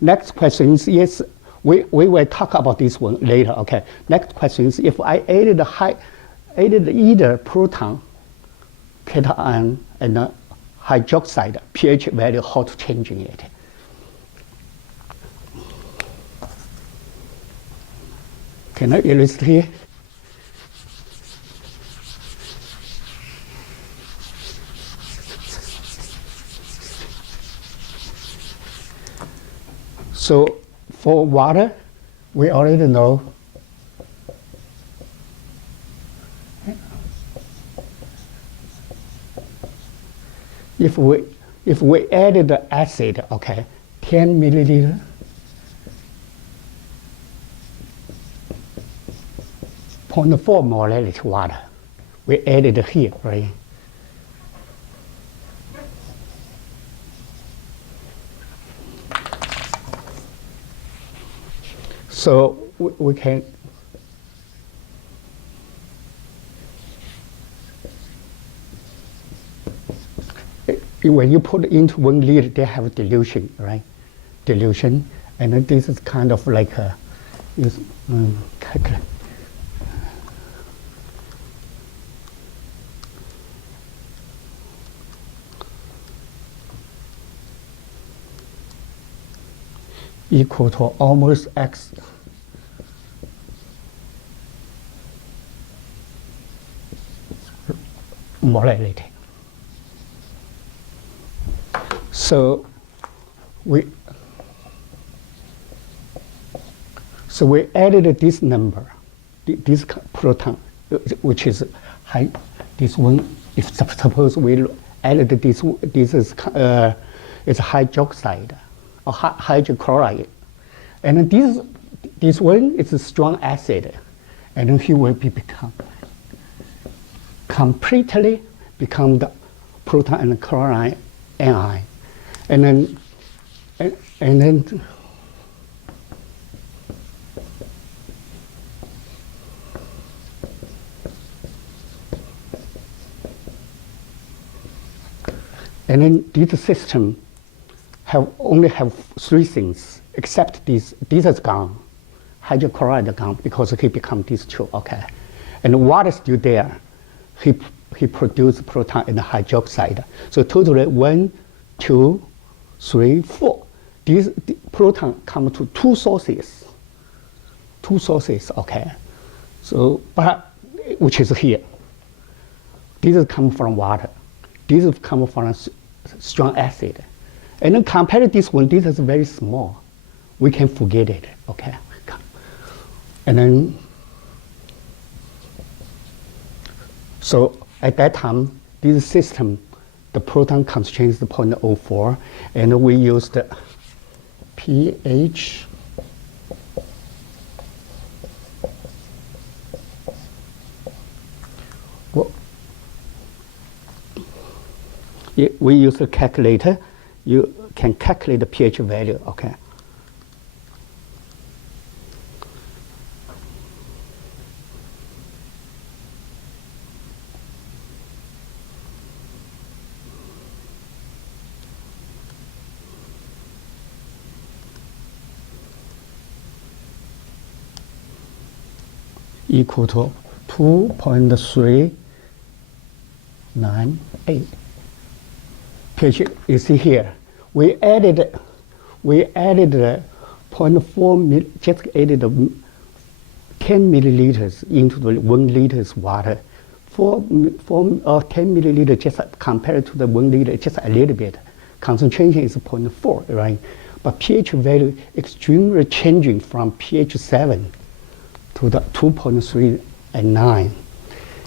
Next question is, yes, we will talk about this one later, okay. Next question is, if I added either proton, cation, and hydroxide, pH value, how to changing it? Can I illustrate here? So for water, we already know if we added the acid, okay, 10 milliliter, .4 molarity water, we added here, right? So we can when you put into 1 liter, they have dilution, right? Dilution, and then this is kind of like a equal to almost X molarity. So we added this number, this proton, which is high. This one, if suppose we added this is hydroxide or hydrochloride, and this one is a strong acid, and then he will completely become the proton and chloride anion, and then this system only have 3 things, except this is gone. Hydrochloride gone because he become these 2, okay. And water is still there. He produced proton and hydroxide. So totally 1, 2, 3, 4. These proton come to 2 sources. 2 sources, okay. So, but which is here. This is come from water. This is come from strong acid. And then compared to this one, this is very small. We can forget it, okay. And then, so at that time, this system, the proton concentration is 0.04, and we used pH we use a calculator. You can calculate the pH value, okay. Equal to 2.398. pH you see here. We added 0.4 just added 10 milliliters into the 1 liter's water. 10 milliliters just compared to the 1 liter, just a little bit. Concentration is 0.4, right? But pH value extremely changing from pH 7 to the 2.3 and 9.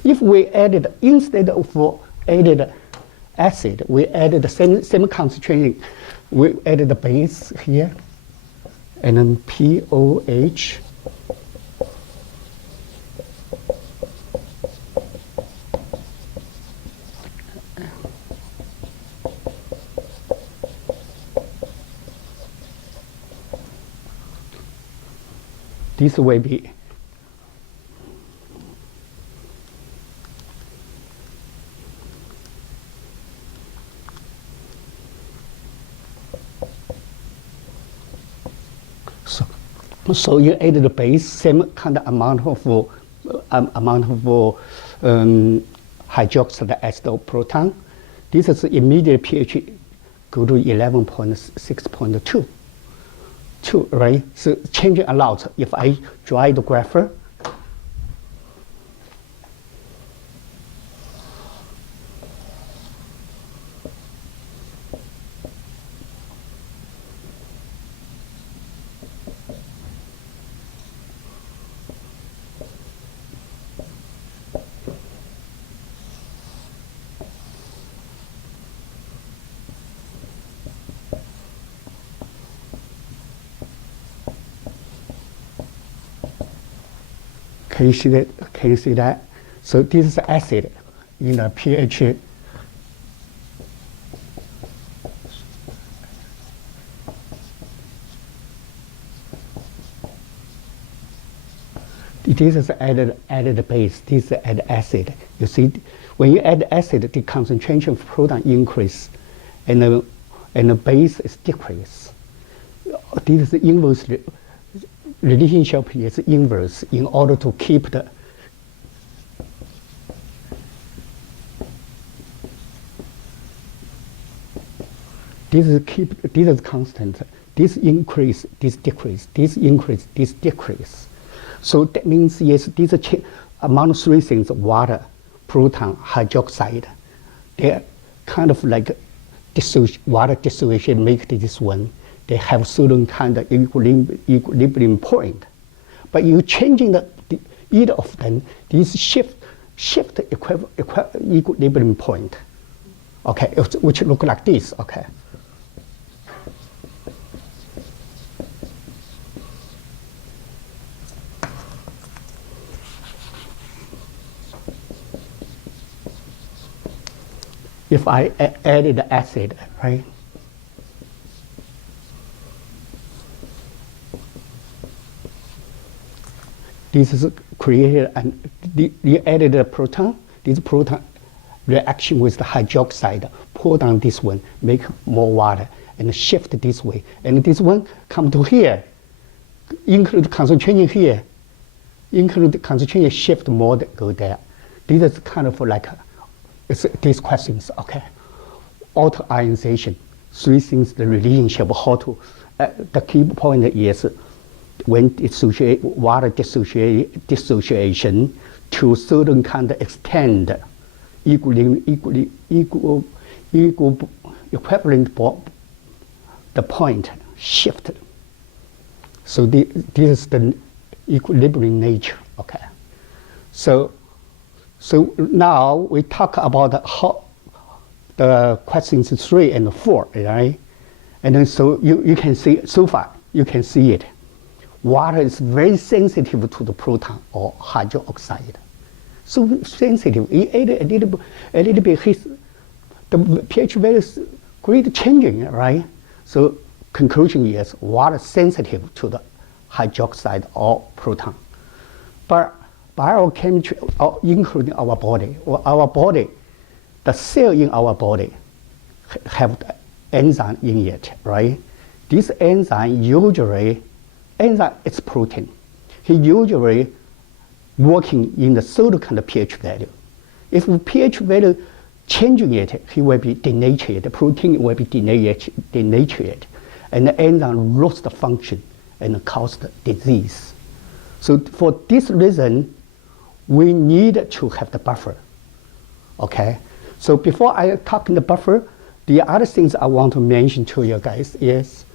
If we added, instead of added acid, we added the same concentration. We added the base here, and then POH. This will be So you add the base, same kind of amount of hydroxide as the proton. This is immediate pH go to 11.6.2. Right? So changing a lot. If I dry the grapher, can you see that? Can you see that? So this is acid in the pH. This is added base. This is added acid. You see, when you add acid, the concentration of proton increase, and the base is decrease. This is inverse. Relationship is inverse in order to keep the this is constant. This increase, this decrease, this increase, this decrease. So that means yes, these are among three things: water, proton, hydroxide. They're kind of like water dissociation make this one. They have certain kind of equilibrium point, but you changing either of them, these shift equilibrium point. Okay, which look like this. Okay. If I added the acid, right? This is created, and you added a proton. This proton reaction with the hydroxide, pull down this one, make more water, and shift this way. And this one come to here, include concentration here, include the concentration shift more go there. This is kind of like these questions. Okay, auto-ionization. Three things: the relationship, how to. The key point is when water dissociation to certain kind of extent, equivalent, the point shifted. So this is the equilibrium nature. Okay. So now we talk about how the questions 3 and 4, right? And then so you can see so far you can see it. Water is very sensitive to the proton or hydroxide. So sensitive. You add a little bit, the pH value is great changing, right? So conclusion is water sensitive to the hydroxide or proton. But biochemistry, including our body, the cell in our body have the enzyme in it, right? This enzyme usually, it's protein. He usually working in the certain kind of pH value. If pH value changing it, he will be denatured. The protein will be denatured, and the enzyme lost the function and cause the disease. So for this reason, we need to have the buffer. Okay. So before I talk in the buffer, the other things I want to mention to you guys is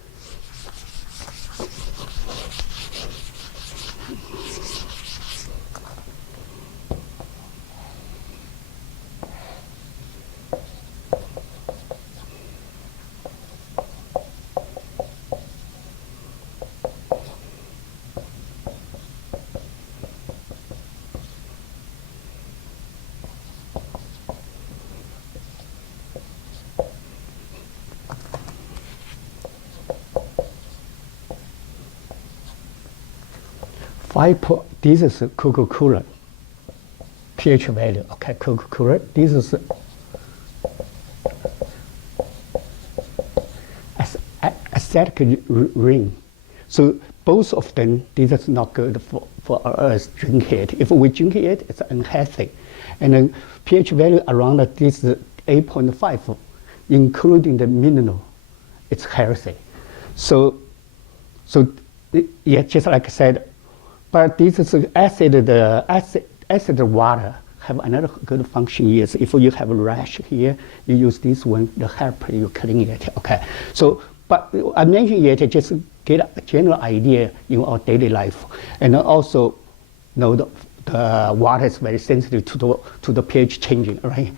this is Coca-Cola pH value. Okay, Coca-Cola. This is acetic ring. So both of them, this is not good for us drink it. If we drink it, it's unhealthy. And then pH value around this 8.5, including the mineral, it's healthy. So yeah, just like I said, but this is acid water have another good function is if you have a rash here, you use this one, the help you clean it, okay. So, but I mentioned it just get a general idea in our daily life. And also know the water is very sensitive to the pH changing, right?